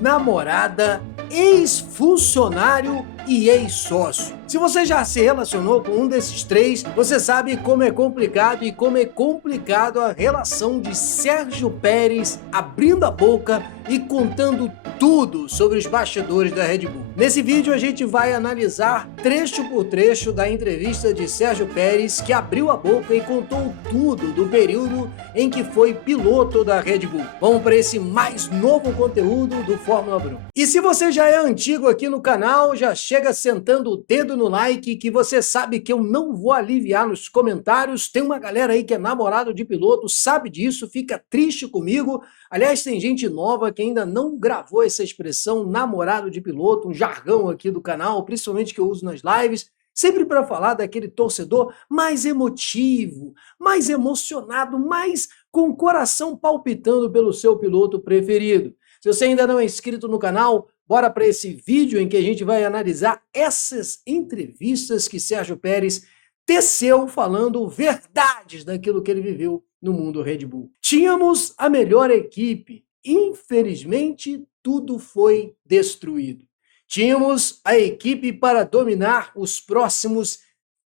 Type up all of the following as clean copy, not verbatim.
ex-namorada, ex-funcionário e ex-sócio. Se você já se relacionou com um desses três, você sabe como é complicado e como é complicado a relação de Sérgio Pérez abrindo a boca e contando tudo sobre os bastidores da Red Bull. Nesse vídeo a gente vai analisar trecho por trecho da entrevista de Sérgio Pérez, que abriu a boca e contou tudo do período em que foi piloto da Red Bull. Vamos para esse mais novo conteúdo do Fórmula Brum. E se você já é antigo aqui no canal, já chega sentando o dedo no like, que você sabe que eu não vou aliviar nos comentários. Tem uma galera aí que é namorado de piloto, sabe disso, fica triste comigo. Aliás, tem gente nova que ainda não gravou essa expressão namorado de piloto, um jargão aqui do canal, principalmente que eu uso nas lives, sempre para falar daquele torcedor mais emotivo, mais emocionado, mais com o coração palpitando pelo seu piloto preferido. Se você ainda não é inscrito no canal, bora para esse vídeo em que a gente vai analisar essas entrevistas que Sérgio Pérez teceu falando verdades daquilo que ele viveu no mundo Red Bull. Tínhamos a melhor equipe, infelizmente tudo foi destruído. Tínhamos a equipe para dominar os próximos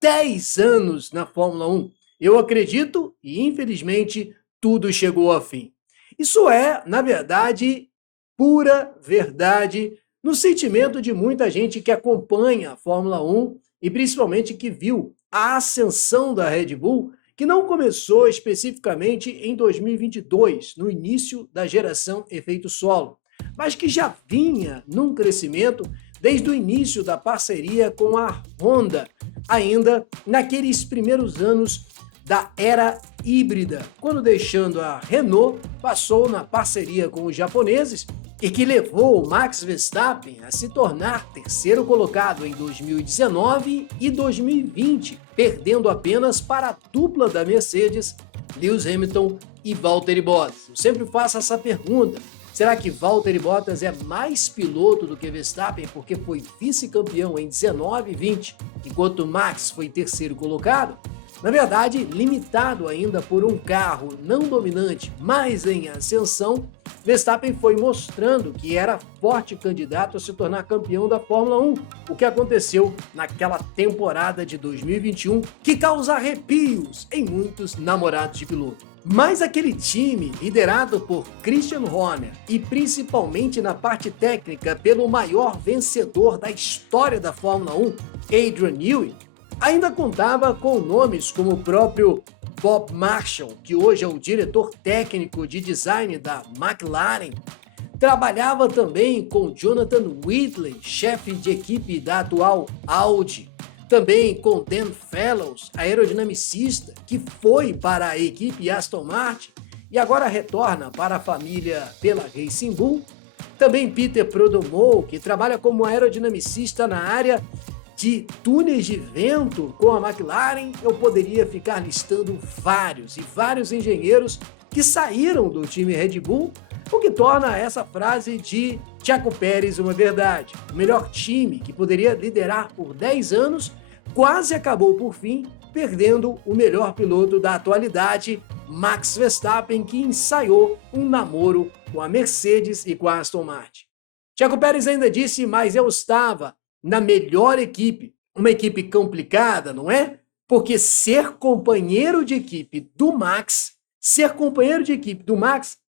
10 anos na Fórmula 1. Eu acredito e infelizmente tudo chegou ao fim. Isso é, na verdade, pura verdade no sentimento de muita gente que acompanha a Fórmula 1 e principalmente que viu a ascensão da Red Bull, que não começou especificamente em 2022, no início da geração efeito solo, mas que já vinha num crescimento desde o início da parceria com a Honda, ainda naqueles primeiros anos da era híbrida, quando deixando a Renault, passou na parceria com os japoneses e que levou o Max Verstappen a se tornar terceiro colocado em 2019 e 2020, perdendo apenas para a dupla da Mercedes, Lewis Hamilton e Valtteri Bottas. Eu sempre faço essa pergunta: será que Valtteri Bottas é mais piloto do que Verstappen porque foi vice-campeão em 19 e 20, enquanto Max foi terceiro colocado? Na verdade, limitado ainda por um carro não dominante, mas em ascensão, Verstappen foi mostrando que era forte candidato a se tornar campeão da Fórmula 1, o que aconteceu naquela temporada de 2021, que causa arrepios em muitos namorados de piloto. Mas aquele time, liderado por Christian Horner e principalmente na parte técnica pelo maior vencedor da história da Fórmula 1, Adrian Newey, ainda contava com nomes como o próprio Bob Marshall, que hoje é o diretor técnico de design da McLaren. Trabalhava também com Jonathan Whitley, chefe de equipe da atual Audi. Também com Dan Fellows, aerodinamicista, que foi para a equipe Aston Martin e agora retorna para a família pela Racing Bull. Também Peter Prodomou, que trabalha como aerodinamicista na área de túneis de vento com a McLaren. Eu poderia ficar listando vários engenheiros que saíram do time Red Bull, o que torna essa frase de Checo Pérez uma verdade. O melhor time que poderia liderar por 10 anos quase acabou por fim perdendo o melhor piloto da atualidade, Max Verstappen, que ensaiou um namoro com a Mercedes e com a Aston Martin. Checo Pérez ainda disse: mas eu estava na melhor equipe. Uma equipe complicada, não é? Porque ser companheiro de equipe do Max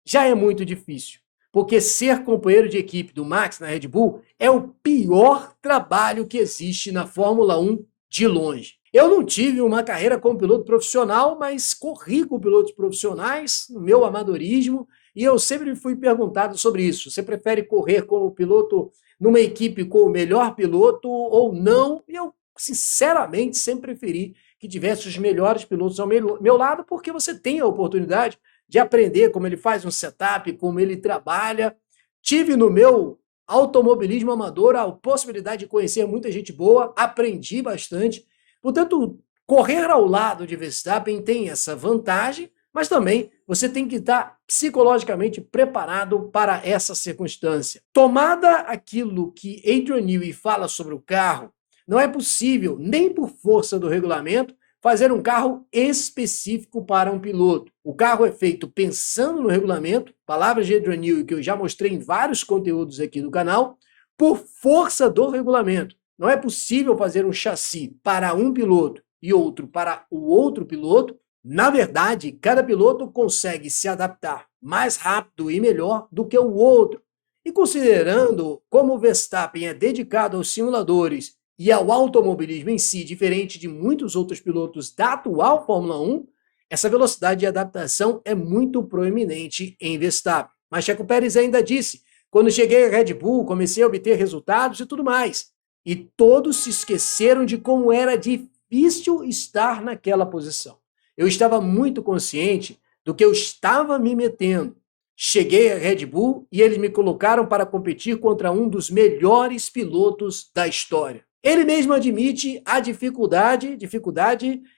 já é muito difícil. Porque ser companheiro de equipe do Max na Red Bull é o pior trabalho que existe na Fórmula 1 de longe. Eu não tive uma carreira como piloto profissional, mas corri com pilotos profissionais no meu amadorismo e eu sempre fui perguntado sobre isso. Você prefere correr como piloto numa equipe com o melhor piloto ou não? E eu, sinceramente, sempre preferi que tivesse os melhores pilotos ao meu lado, porque você tem a oportunidade de aprender como ele faz um setup, como ele trabalha. Tive no meu automobilismo amador a possibilidade de conhecer muita gente boa, aprendi bastante. Portanto, correr ao lado de Verstappen tem essa vantagem, mas também você tem que estar psicologicamente preparado para essa circunstância. Tomada aquilo que Adrian Newey fala sobre o carro, não é possível, nem por força do regulamento, fazer um carro específico para um piloto. O carro é feito pensando no regulamento, palavras de Adrian Newey que eu já mostrei em vários conteúdos aqui do canal, por força do regulamento. Não é possível fazer um chassi para um piloto e outro para o outro piloto. Na verdade, cada piloto consegue se adaptar mais rápido e melhor do que o outro. E considerando como o Verstappen é dedicado aos simuladores e ao automobilismo em si, diferente de muitos outros pilotos da atual Fórmula 1, essa velocidade de adaptação é muito proeminente em Verstappen. Mas Checo Pérez ainda disse: quando cheguei à Red Bull, comecei a obter resultados e tudo mais. E todos se esqueceram de como era difícil estar naquela posição. Eu estava muito consciente do que eu estava me metendo. Cheguei à Red Bull e eles me colocaram para competir contra um dos melhores pilotos da história. Ele mesmo admite a dificuldade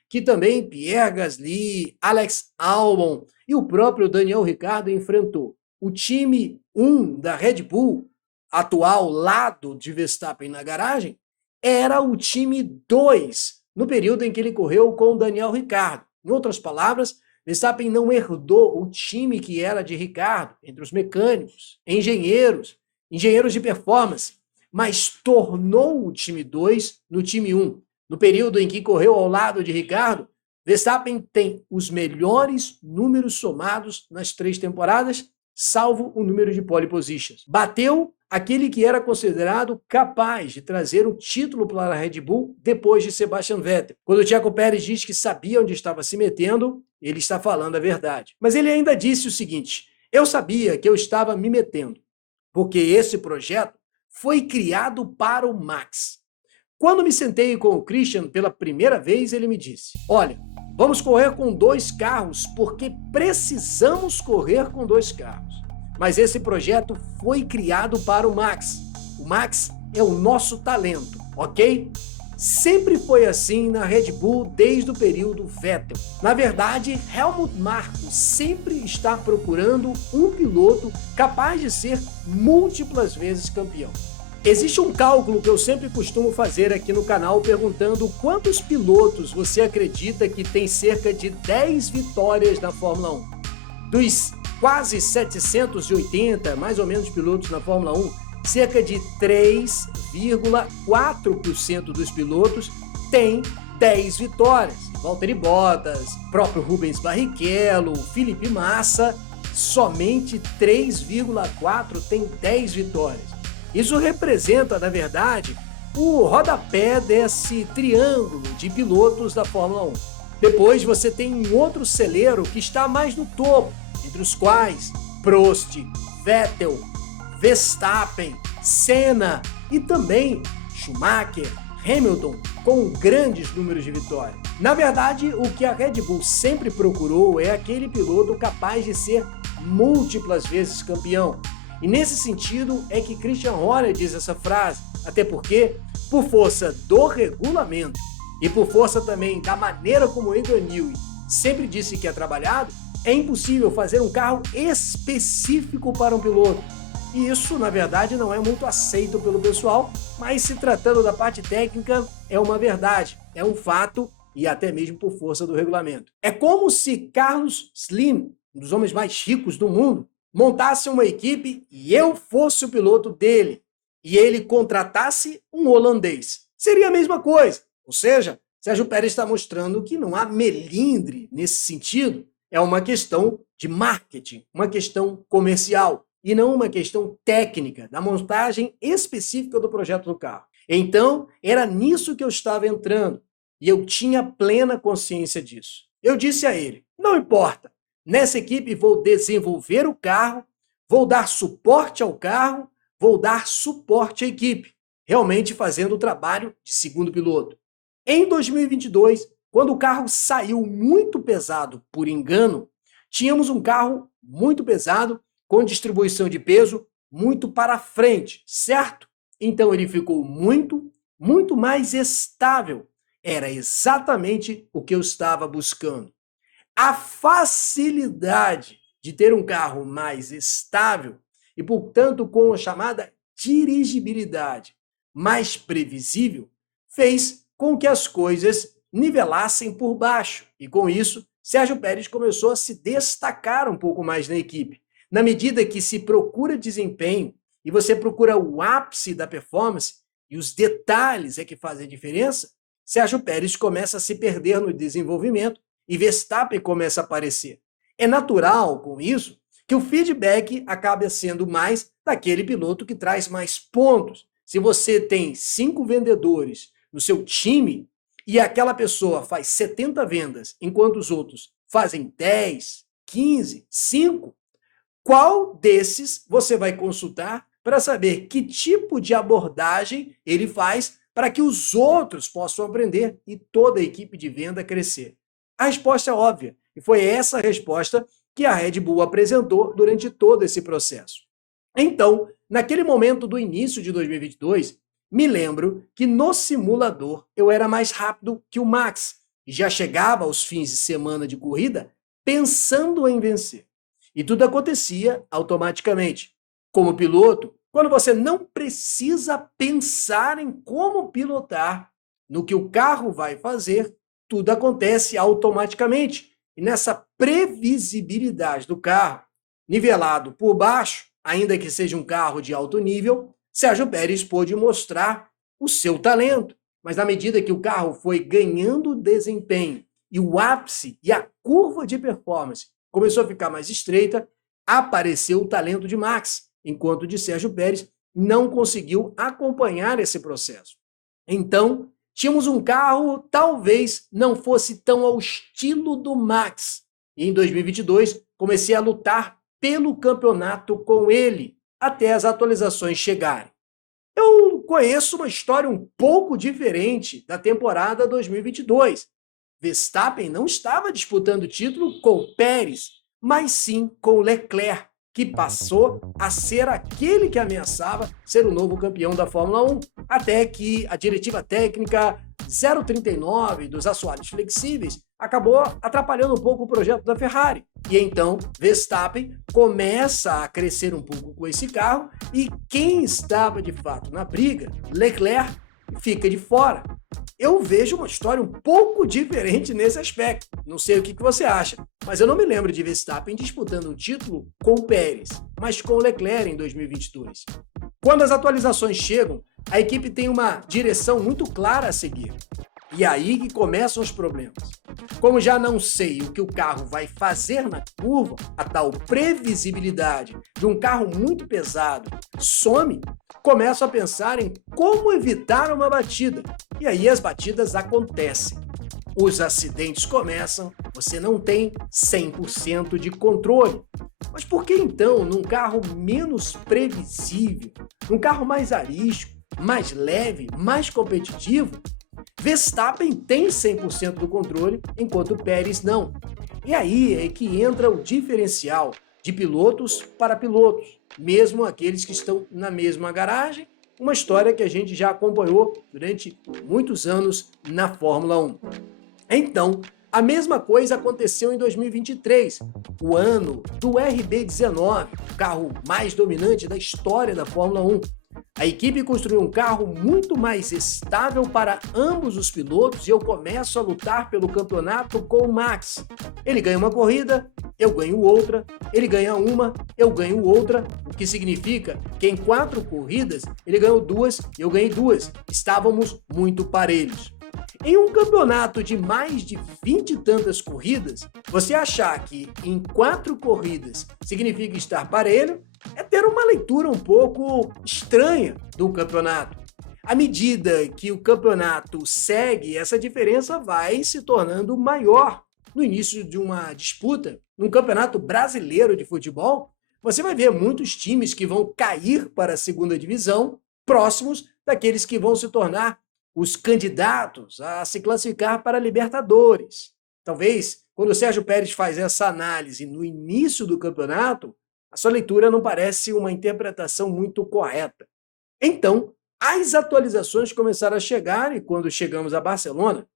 que também Pierre Gasly, Alex Albon e o próprio Daniel Ricciardo enfrentou. O time 1 da Red Bull, atual lado de Verstappen na garagem, era o time 2 no período em que ele correu com o Daniel Ricciardo. Em outras palavras, Verstappen não herdou o time que era de Ricciardo, entre os mecânicos, engenheiros de performance, mas tornou o time 2 no time 1. No período em que correu ao lado de Ricciardo, Verstappen tem os melhores números somados nas 3 temporadas, salvo o número de pole positions. Bateu aquele que era considerado capaz de trazer um título para a Red Bull depois de Sebastian Vettel. Quando o Checo Pérez diz que sabia onde estava se metendo, ele está falando a verdade. Mas ele ainda disse o seguinte: eu sabia que eu estava me metendo, porque esse projeto foi criado para o Max. Quando me sentei com o Christian pela primeira vez, ele me disse: olha, vamos correr com 2 carros porque precisamos correr com 2 carros. Mas esse projeto foi criado para o Max. O Max é o nosso talento, ok? Sempre foi assim na Red Bull desde o período Vettel. Na verdade, Helmut Marko sempre está procurando um piloto capaz de ser múltiplas vezes campeão. Existe um cálculo que eu sempre costumo fazer aqui no canal perguntando quantos pilotos você acredita que tem cerca de 10 vitórias na Fórmula 1. Dos quase 780, mais ou menos, pilotos na Fórmula 1, cerca de 3,4% dos pilotos têm 10 vitórias. Valtteri Bottas, próprio Rubens Barrichello, Felipe Massa, somente 3,4% tem 10 vitórias. Isso representa, na verdade, o rodapé desse triângulo de pilotos da Fórmula 1. Depois você tem um outro celeiro que está mais no topo, entre os quais Prost, Vettel, Verstappen, Senna e também Schumacher, Hamilton, com grandes números de vitória. Na verdade, o que a Red Bull sempre procurou é aquele piloto capaz de ser múltiplas vezes campeão. E nesse sentido é que Christian Horner diz essa frase, até porque, por força do regulamento e por força também da maneira como Adrian Newey sempre disse que é trabalhado, é impossível fazer um carro específico para um piloto. E isso, na verdade, não é muito aceito pelo pessoal, mas se tratando da parte técnica, é uma verdade, é um fato e até mesmo por força do regulamento. É como se Carlos Slim, um dos homens mais ricos do mundo, montasse uma equipe e eu fosse o piloto dele, e ele contratasse um holandês. Seria a mesma coisa. Ou seja, Sérgio Pérez está mostrando que não há melindre nesse sentido. É uma questão de marketing, uma questão comercial, e não uma questão técnica, da montagem específica do projeto do carro. Então, era nisso que eu estava entrando, e eu tinha plena consciência disso. Eu disse a ele: não importa, nessa equipe vou desenvolver o carro, vou dar suporte ao carro, vou dar suporte à equipe, realmente fazendo o trabalho de segundo piloto. Em 2022, quando o carro saiu muito pesado por engano, tínhamos um carro muito pesado, com distribuição de peso muito para frente, certo? Então ele ficou muito mais estável. Era exatamente o que eu estava buscando. A facilidade de ter um carro mais estável e, portanto, com a chamada dirigibilidade mais previsível, fez com que as coisas nivelassem por baixo. E com isso, Sérgio Pérez começou a se destacar um pouco mais na equipe. Na medida que se procura desempenho e você procura o ápice da performance, e os detalhes é que fazem a diferença, Sérgio Pérez começa a se perder no desenvolvimento e Verstappen começa a aparecer. É natural, com isso, que o feedback acabe sendo mais daquele piloto que traz mais pontos. Se você tem 5 vendedores no seu time e aquela pessoa faz 70 vendas, enquanto os outros fazem 10, 15, 5, qual desses você vai consultar para saber que tipo de abordagem ele faz para que os outros possam aprender e toda a equipe de venda crescer? A resposta é óbvia, e foi essa resposta que a Red Bull apresentou durante todo esse processo. Então, naquele momento do início de 2022, me lembro que no simulador eu era mais rápido que o Max e já chegava aos fins de semana de corrida pensando em vencer. E tudo acontecia automaticamente. Como piloto, quando você não precisa pensar em como pilotar, no que o carro vai fazer, tudo acontece automaticamente. E nessa previsibilidade do carro, nivelado por baixo, ainda que seja um carro de alto nível, Sérgio Pérez pôde mostrar o seu talento. Mas na medida que o carro foi ganhando desempenho e o ápice e a curva de performance começou a ficar mais estreita, apareceu o talento de Max, enquanto o de Sérgio Pérez não conseguiu acompanhar esse processo. Então, tínhamos um carro talvez não fosse tão ao estilo do Max. E em 2022, comecei a lutar pelo campeonato com ele, até as atualizações chegarem. Eu conheço uma história um pouco diferente da temporada 2022. Verstappen não estava disputando o título com Pérez, mas sim com Leclerc, que passou a ser aquele que ameaçava ser o novo campeão da Fórmula 1, até que a diretiva técnica 039 dos assoalhos flexíveis acabou atrapalhando um pouco o projeto da Ferrari. E então Verstappen começa a crescer um pouco com esse carro e quem estava de fato na briga, Leclerc, fica de fora. Eu vejo uma história um pouco diferente nesse aspecto. Não sei o que você acha, mas eu não me lembro de Verstappen disputando um título com o Pérez, mas com o Leclerc em 2022. Quando as atualizações chegam, a equipe tem uma direção muito clara a seguir. E aí que começam os problemas. Como já não sei o que o carro vai fazer na curva, a tal previsibilidade de um carro muito pesado some, começo a pensar em como evitar uma batida. E aí as batidas acontecem. Os acidentes começam, você não tem 100% de controle. Mas por que então, num carro menos previsível, num carro mais arisco, mais leve, mais competitivo, Verstappen tem 100% do controle, enquanto Pérez não? E aí é que entra o diferencial de pilotos para pilotos, mesmo aqueles que estão na mesma garagem, uma história que a gente já acompanhou durante muitos anos na Fórmula 1. Então, a mesma coisa aconteceu em 2023, o ano do RB19, o carro mais dominante da história da Fórmula 1. A equipe construiu um carro muito mais estável para ambos os pilotos e eu começo a lutar pelo campeonato com o Max. Ele ganha uma corrida, eu ganho outra, ele ganha uma, eu ganho outra, o que significa que em 4 corridas ele ganhou 2 e eu ganhei 2. Estávamos muito parelhos. Em um campeonato de mais de 20 e tantas corridas, você achar que em 4 corridas significa estar parelho é ter uma leitura um pouco estranha do campeonato. À medida que o campeonato segue, essa diferença vai se tornando maior. No início de uma disputa, num campeonato brasileiro de futebol, você vai ver muitos times que vão cair para a segunda divisão, próximos daqueles que vão se tornar os candidatos a se classificar para a Libertadores. Talvez, quando o Sérgio Pérez faz essa análise no início do campeonato, a sua leitura não parece uma interpretação muito correta. Então, as atualizações começaram a chegar e quando chegamos a Barcelona,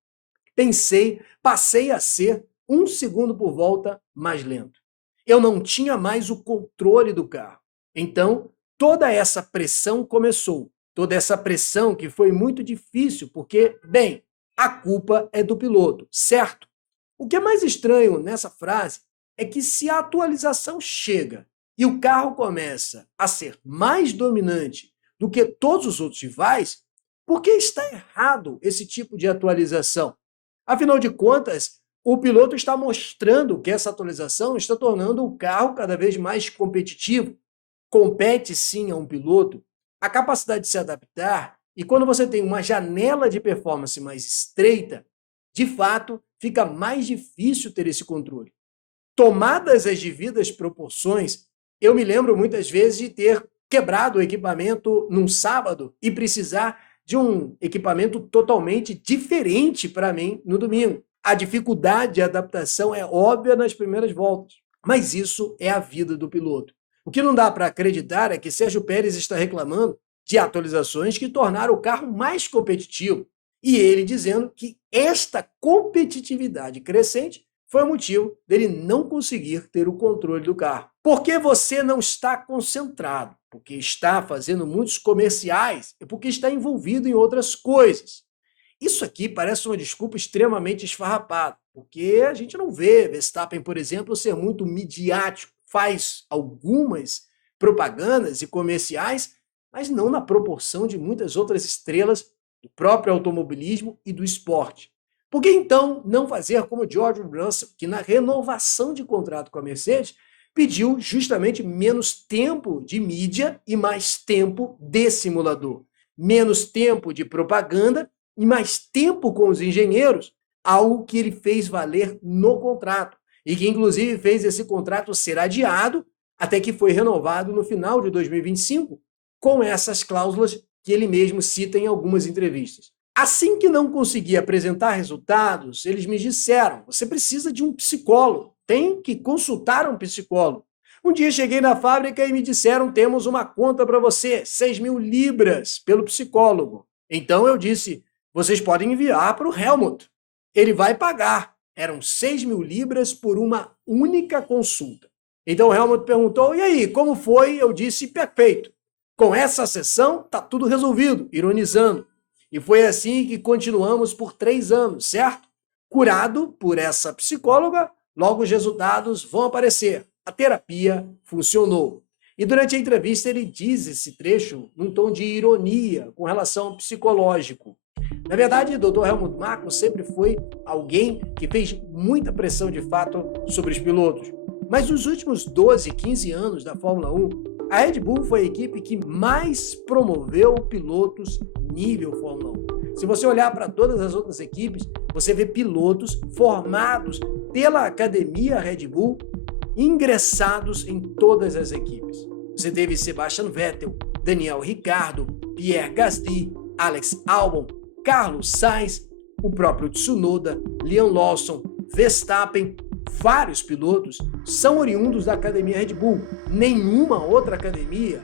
passei a ser 1 segundo por volta mais lento. Eu não tinha mais o controle do carro. Então, toda essa pressão começou. Toda essa pressão que foi muito difícil, porque, bem, a culpa é do piloto, certo? O que é mais estranho nessa frase é que se a atualização chega e o carro começa a ser mais dominante do que todos os outros rivais, por que está errado esse tipo de atualização? Afinal de contas, o piloto está mostrando que essa atualização está tornando o carro cada vez mais competitivo. Compete sim a um piloto a capacidade de se adaptar, e quando você tem uma janela de performance mais estreita, de fato, fica mais difícil ter esse controle. Tomadas as devidas proporções, eu me lembro muitas vezes de ter quebrado o equipamento num sábado e precisar de um equipamento totalmente diferente para mim no domingo. A dificuldade de adaptação é óbvia nas primeiras voltas, mas isso é a vida do piloto. O que não dá para acreditar é que Sérgio Pérez está reclamando de atualizações que tornaram o carro mais competitivo, e ele dizendo que esta competitividade crescente foi o motivo dele não conseguir ter o controle do carro. Porque você não está concentrado, porque está fazendo muitos comerciais e porque está envolvido em outras coisas. Isso aqui parece uma desculpa extremamente esfarrapada, porque a gente não vê Verstappen, por exemplo, ser muito midiático, faz algumas propagandas e comerciais, mas não na proporção de muitas outras estrelas do próprio automobilismo e do esporte. Por que então não fazer como George Russell, que na renovação de contrato com a Mercedes pediu justamente menos tempo de mídia e mais tempo de simulador, menos tempo de propaganda e mais tempo com os engenheiros, algo que ele fez valer no contrato e que inclusive fez esse contrato ser adiado até que foi renovado no final de 2025 com essas cláusulas que ele mesmo cita em algumas entrevistas. Assim que não consegui apresentar resultados, eles me disseram: você precisa de um psicólogo, tem que consultar um psicólogo. Um dia cheguei na fábrica e me disseram: temos uma conta para você, 6.000 libras pelo psicólogo. Então eu disse: vocês podem enviar para o Helmut, ele vai pagar. Eram 6.000 libras por uma única consulta. Então o Helmut perguntou: e aí, como foi? Eu disse: perfeito. Com essa sessão, está tudo resolvido, ironizando. E foi assim que continuamos por 3 anos, certo? Curado por essa psicóloga, logo os resultados vão aparecer. A terapia funcionou. E durante a entrevista ele diz esse trecho num tom de ironia com relação ao psicológico. Na verdade, o Dr. Helmut Marko sempre foi alguém que fez muita pressão de fato sobre os pilotos. Mas nos últimos 12, 15 anos da Fórmula 1, a Red Bull foi a equipe que mais promoveu pilotos nível Fórmula 1. Se você olhar para todas as outras equipes, você vê pilotos formados pela academia Red Bull, ingressados em todas as equipes. Você teve Sebastian Vettel, Daniel Ricciardo, Pierre Gasly, Alex Albon, Carlos Sainz, o próprio Tsunoda, Liam Lawson, Verstappen. Vários pilotos são oriundos da academia Red Bull. Nenhuma outra academia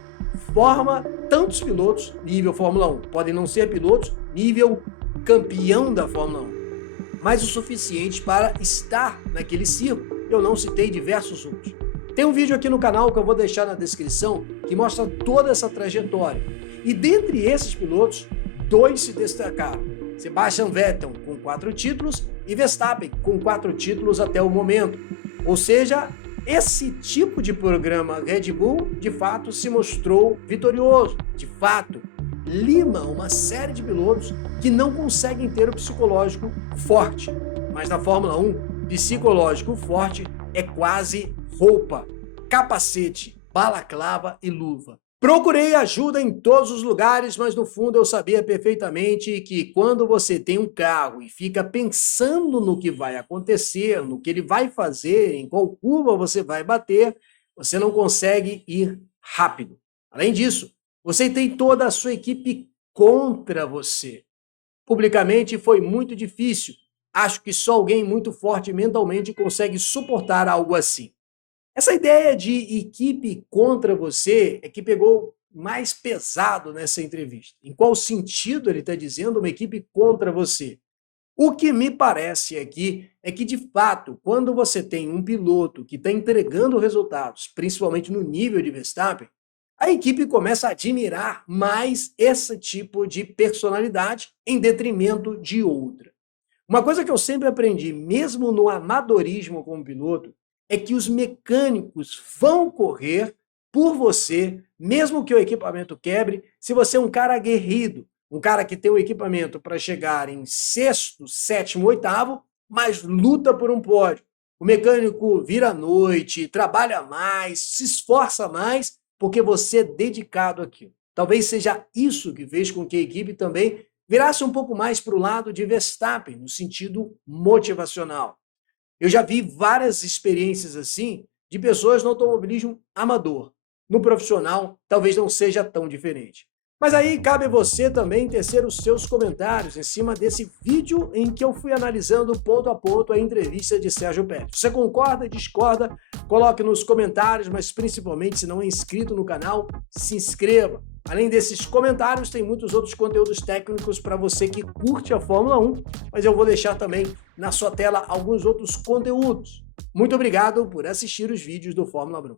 forma tantos pilotos nível Fórmula 1. Podem não ser pilotos nível campeão da Fórmula 1, mas o suficiente para estar naquele circo. Eu não citei diversos outros. Tem um vídeo aqui no canal que eu vou deixar na descrição que mostra toda essa trajetória. E dentre esses pilotos, 2 se destacaram. Sebastian Vettel com 4 títulos e Verstappen com 4 títulos até o momento. Ou seja, esse tipo de programa Red Bull de fato se mostrou vitorioso. De fato, lima uma série de pilotos que não conseguem ter o psicológico forte. Mas na Fórmula 1, psicológico forte é quase roupa, capacete, balaclava e luva. Procurei ajuda em todos os lugares, mas no fundo eu sabia perfeitamente que quando você tem um carro e fica pensando no que vai acontecer, no que ele vai fazer, em qual curva você vai bater, você não consegue ir rápido. Além disso, você tem toda a sua equipe contra você. Publicamente foi muito difícil. Acho que só alguém muito forte mentalmente consegue suportar algo assim. Essa ideia de equipe contra você é que pegou mais pesado nessa entrevista. Em qual sentido ele está dizendo uma equipe contra você? O que me parece aqui é que, de fato, quando você tem um piloto que está entregando resultados, principalmente no nível de Verstappen, a equipe começa a admirar mais esse tipo de personalidade em detrimento de outra. Uma coisa que eu sempre aprendi, mesmo no amadorismo como piloto, é que os mecânicos vão correr por você, mesmo que o equipamento quebre, se você é um cara aguerrido, um cara que tem o equipamento para chegar em sexto, sétimo, oitavo, mas luta por um pódio. O mecânico vira à noite, trabalha mais, se esforça mais, porque você é dedicado àquilo. Talvez seja isso que fez com que a equipe também virasse um pouco mais para o lado de Verstappen, no sentido motivacional. Eu já vi várias experiências assim de pessoas no automobilismo amador. No profissional, talvez não seja tão diferente. Mas aí cabe a você também tecer os seus comentários em cima desse vídeo em que eu fui analisando ponto a ponto a entrevista de Sérgio Pérez. Você concorda, discorda? Coloque nos comentários, mas principalmente, se não é inscrito no canal, se inscreva. Além desses comentários, tem muitos outros conteúdos técnicos para você que curte a Fórmula 1, mas eu vou deixar também na sua tela alguns outros conteúdos. Muito obrigado por assistir os vídeos do Fórmula 1.